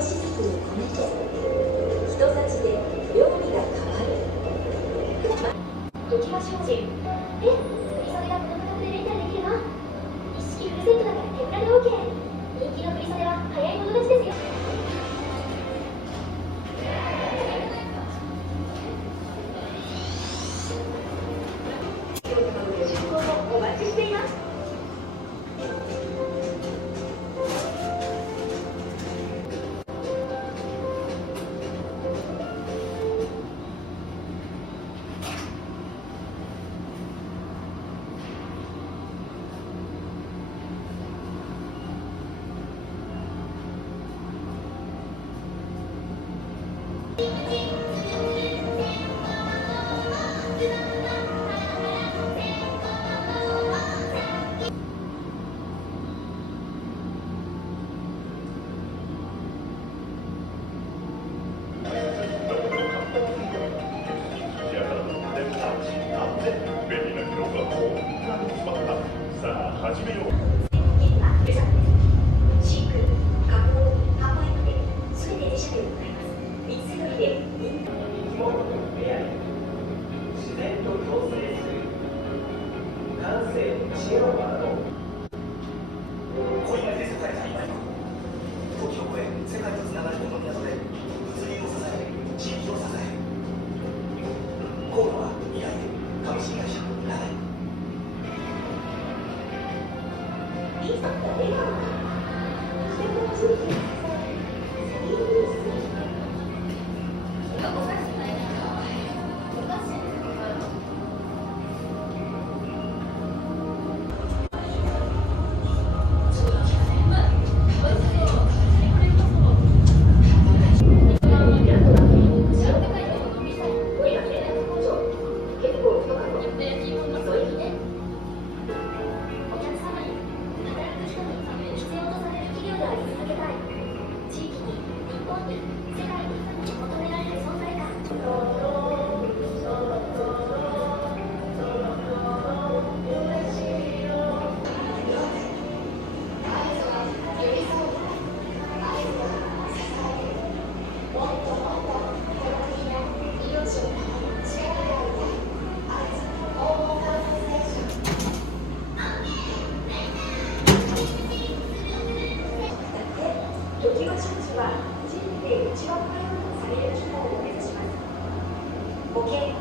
しずくに込めて人さちで料理が変わる。時は精進。振り袖がこの価格でレンタルできるの？一式フルセットだから手ぶらで OK。人気の振り袖は早い者勝ちですよ。出航をお待ちしています。始めよう。シンク、加工、販売まで全て自社で行います。3つのりで生き物と触れ合い、自然と共生する、感性、知恵を学ぼう。恋が定された今に時を超え世界とつながるこの港で物流を支え地域を支え航路は未来へ株式会社長井。いい人って笑顔。とても地域に支える。時は商事は人類で一番早くされる機能を目指します。保険、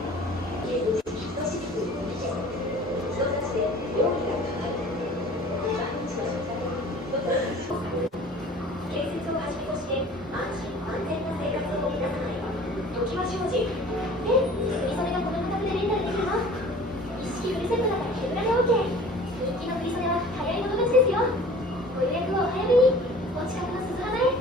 人しずくに込めて人たちで料理が変わる。毎日の食材は人たちの建設をはじめとして安心安全な生活を皆様へ。時は精進。振り袖がこの価格でレンタルできるの？一式フルセットだから手ぶらで OK。人気の振り袖は早い者勝ちですよ。ご予約をお早めに。お近くの鈴花へ。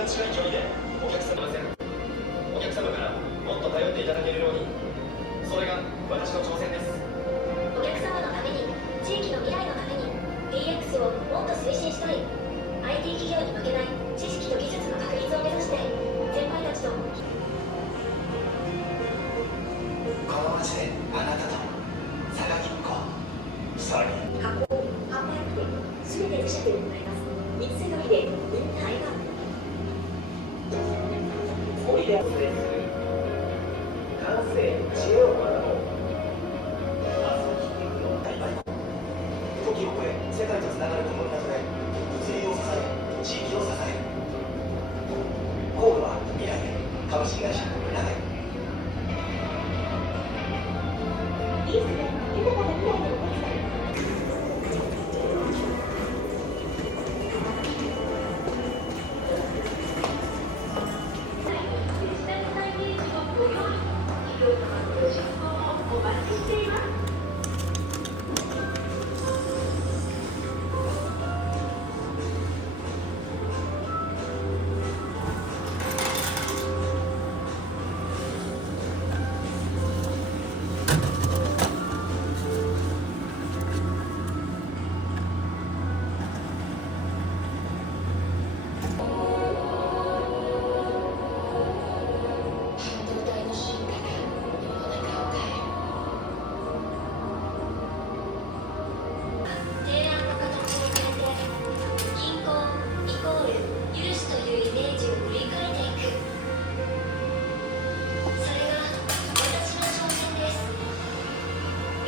番近い距離でお客様ません。お客様からもっと頼っていただけるように、それが私の挑戦です。お客様のために、地域の未来のために DX をもっと推進したい。 IT 企業に負けない知識と技術の確立を目指して先輩たちと。この街であなたと佐賀銀行。詐欺。加工、販売アプリ、すべて自社で行います。三つ取りで、台湾。恋で発生する感性知恵を学ぼう。朝日テクノ大売時を超え世界とつながるこの港で物流を支え地域を支える。コードは未来へ。株式会社長井。いいですね。豊かな未来のお手伝い。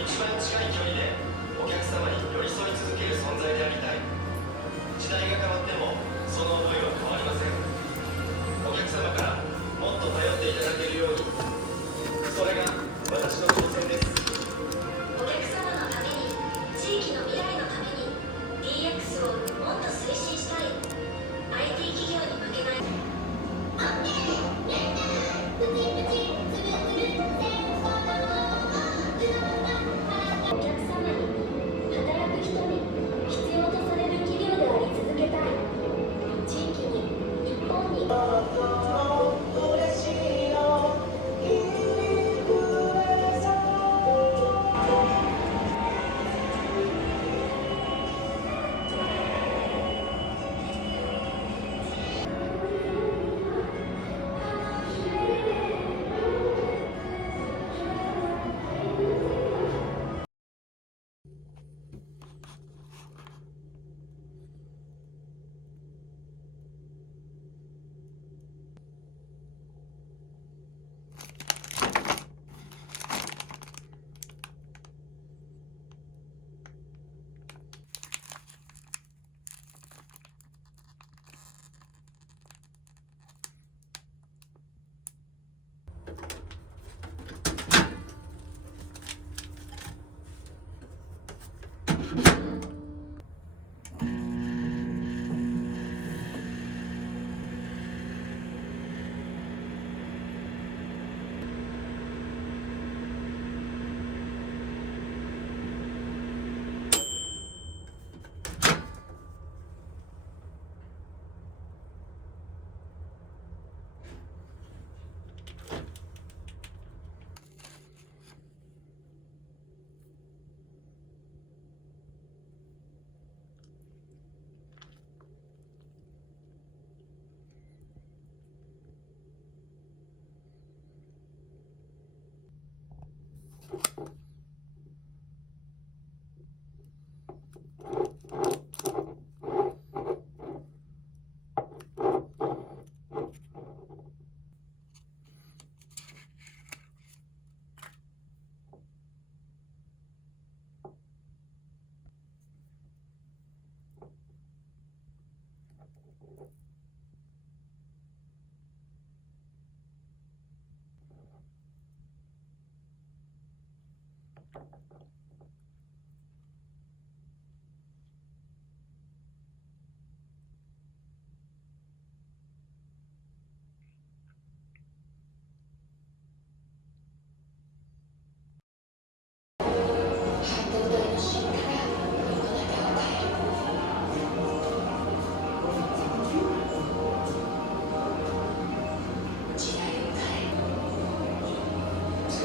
一番近い距離でお客様に寄り添い続ける存在でありたい。時代が変わってもその思いは変わりません。お客様からもっと頼っていただけるように、それが私の挑戦です。お客様のために、地域の未来のために DX をもっと推進したい。 IT 企業に負けない。お客様に、働く人に必要とされる企業であり続けたい。地域に、日本に。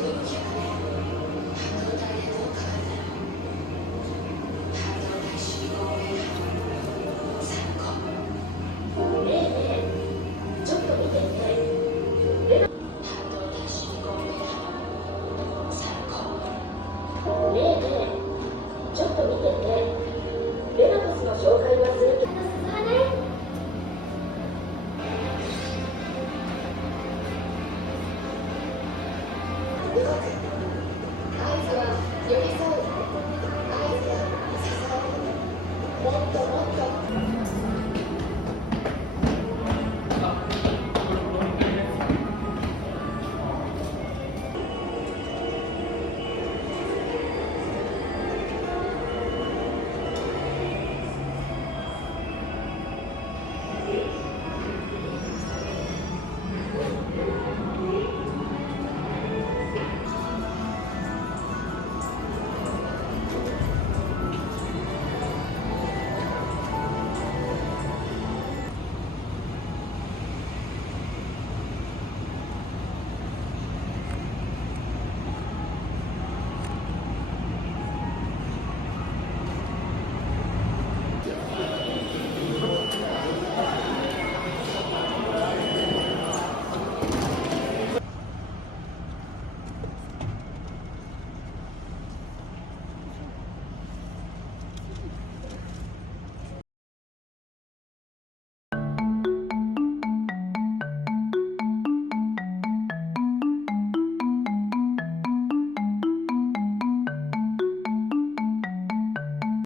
ねえねえ、ちょっと見てね。レナねえねえ、ちょっと見てね。レナトスの紹介はするけど、進まない。合図は予備